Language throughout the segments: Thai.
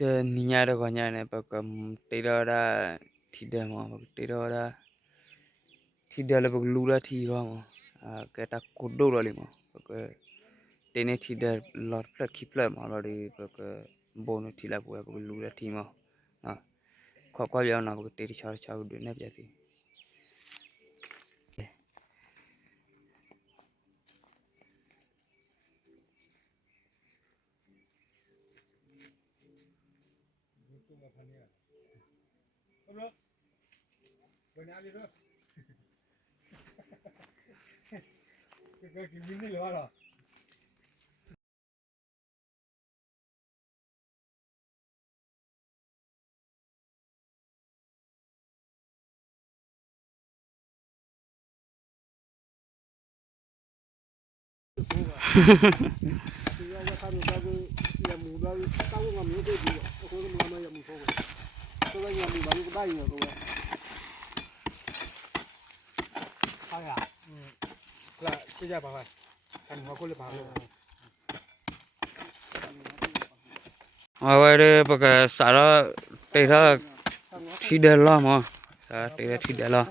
niña de coña ne porque tirara tidemo tirara tidale porque lura tigamo que ta kudo limo porque tiene tidal lot flexible mo lori porque bono tila porque lura timo kwa ya na porque tiri char char de ne biasi Awalnya pakai sara tera tidak lama, sara tera tidak lama.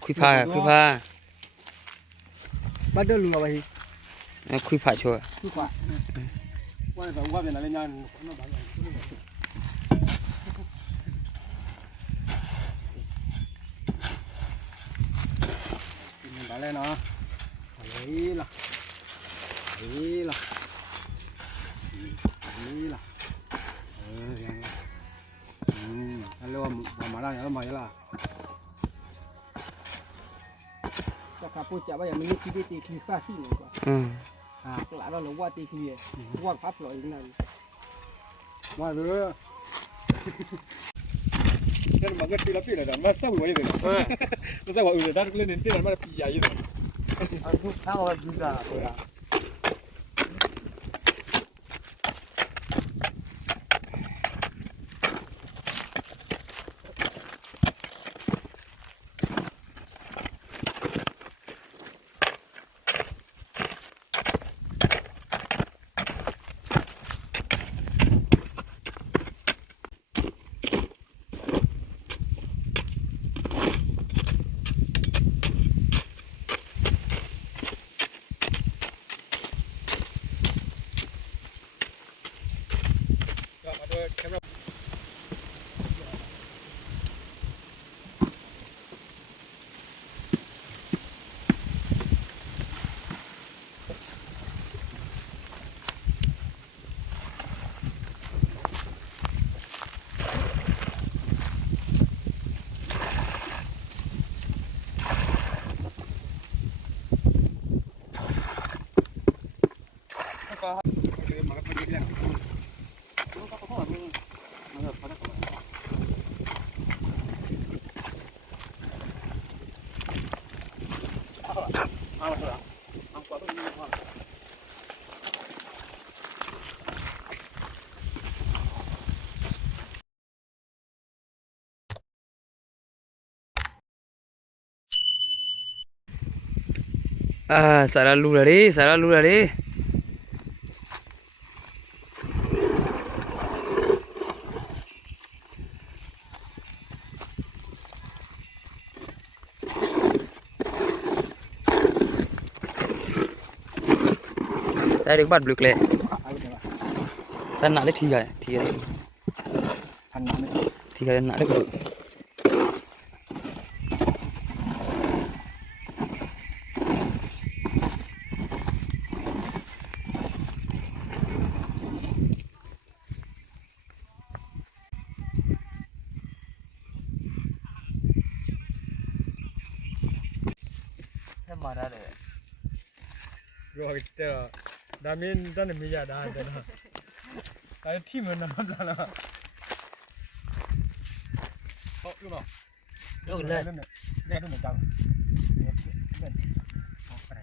Khui pha, bắt đầu lùa vậy, khui pha chưa? cứ quả, qua giờ qua bên này lên nhà nó bán lên nó, lấy là, lấy là, lấy là, alo mà đang ở mày là các phụ trợ bây giờ mình chỉ biếtตีขี้ฟ้าขี้nữaกลาเราหลงว่าตีขี้ว่าพับลอยนั่นว่าเลยนั่นมันก็ตีละปีเลยนะมาเศร้าหัวอย่างเดียวมาเศร้าหัวอื่นดันเล่นเล่นที่นั่นมันปีใหญ่อยู่เลยอันทุกทั้งวันยุ่งกันเลย Salah lu dari. Dari bat blue clay. Tan nak tiga, tiga. Tiga nak ada. Mana ada? Rồi, đó là mình đang làm gì vậy đó? ไอ้ที่มันน้ำแล้วเขาลูกเนาะ ลูกเลย เล่นเนี่ยเล่นเหมือนจังเล่นเอาไปไหน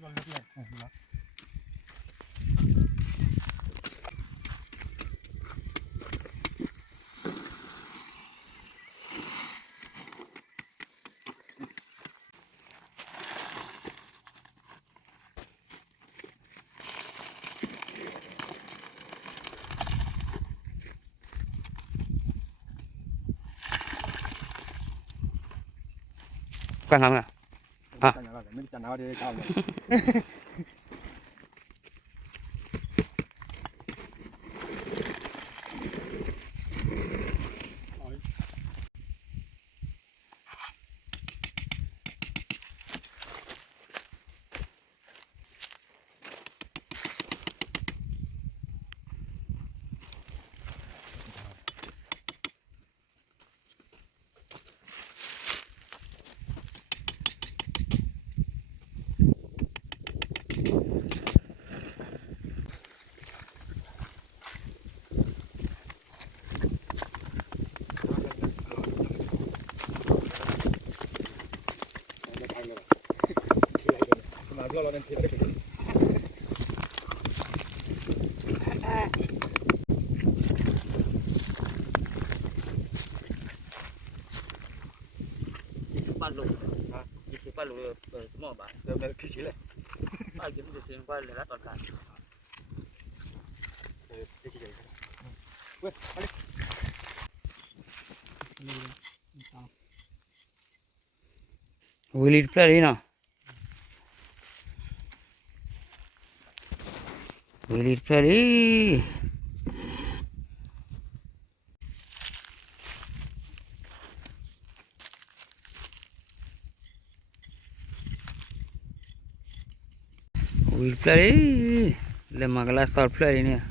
โดนเลือกเลยดูแล้วกันทำไง ไม่ได้จันเอาเดี๋ยวเอาเลยมาเพื่อเราเป็นทีมได้เป็นปั้นลงยี่สิบปั้นลงหม้อบาท เดิมเลยคือชี้เลย ปั้นยี่สิบเซนปั้นเลยละตอนการ คือชี้เลยเว้ยมาดิ วิลลี่เพลย์นะวิลลี่เพลย์วิลลี่เพลย์เลมากลาสตอร์เพลย์เนี่ย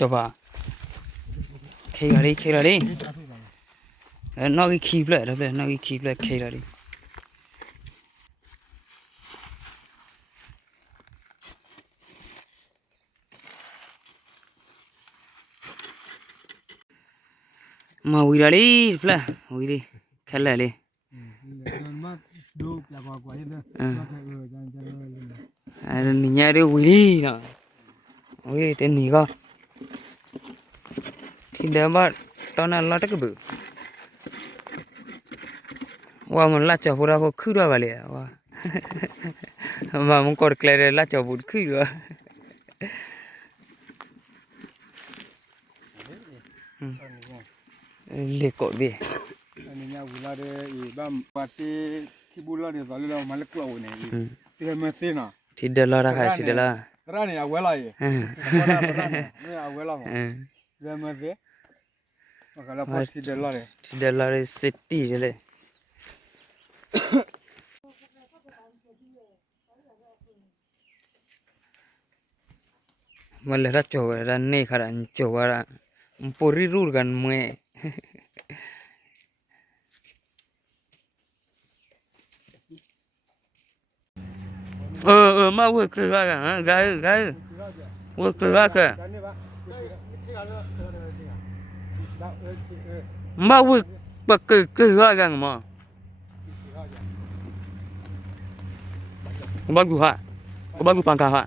จับว่าเคลียร์ดิเคลียร์ดินอกอีคีบเลยนอกอีคีบเลยเคลียร์ดิมาวิลลี่เพลย์วิลลี่แค่เลยมาดูปลากว่าอย่างเงี้ยจัง นี่เนี่ยเดี๋ยววิลลี่นะวิลลี่เต็มนี่ก็ที่เดิมว่าตอนนั้นเราตะกี้ว่ามันลัดจับหัวเราขึ้นด้วยกันเลยว่ามามันกอดเคลียร์ลัดจับหัวขึ้นด้วยเล็กกอดดิ อันนี้เนี่ยเวลาเดี๋ยวบ้านปาร์ตี้ที่บุรีรัมย์ตอนนี้เรามาเล็กเราเนี่ยที่เราไม่เสียนะ ที่เดินเราได้ค่ะที่เดินเรา ร้านนี้เอาไว้เลยร้านนี้เอาไว้ละมั้งเดี๋ยวมาเสียมากันแล้วพอที่เดินเราเลย ที่เดินเราเลยซิตี้เลยมันเลยรัดจบรันนี่ขนาดจบว่าปุริรูกันมวยมาเวิร์กคือว่ากันกายเวิร์กคือว่ากันมาเวิร์กปักคือว่ากันมั้งกูบ้ากูฮะกูบ้ากูปังกาฮะ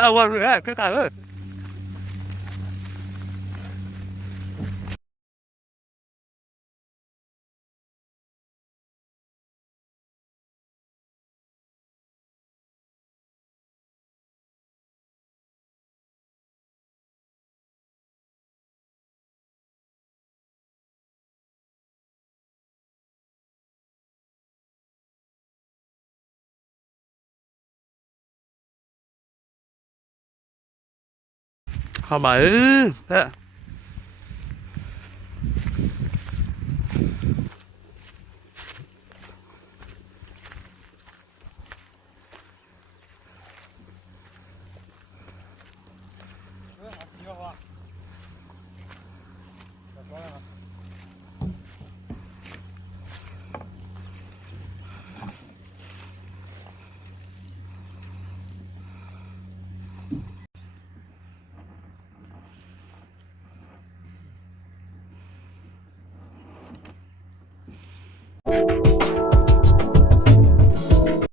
เอาว่าคือคือขาเข้ามาเ ก็ว่า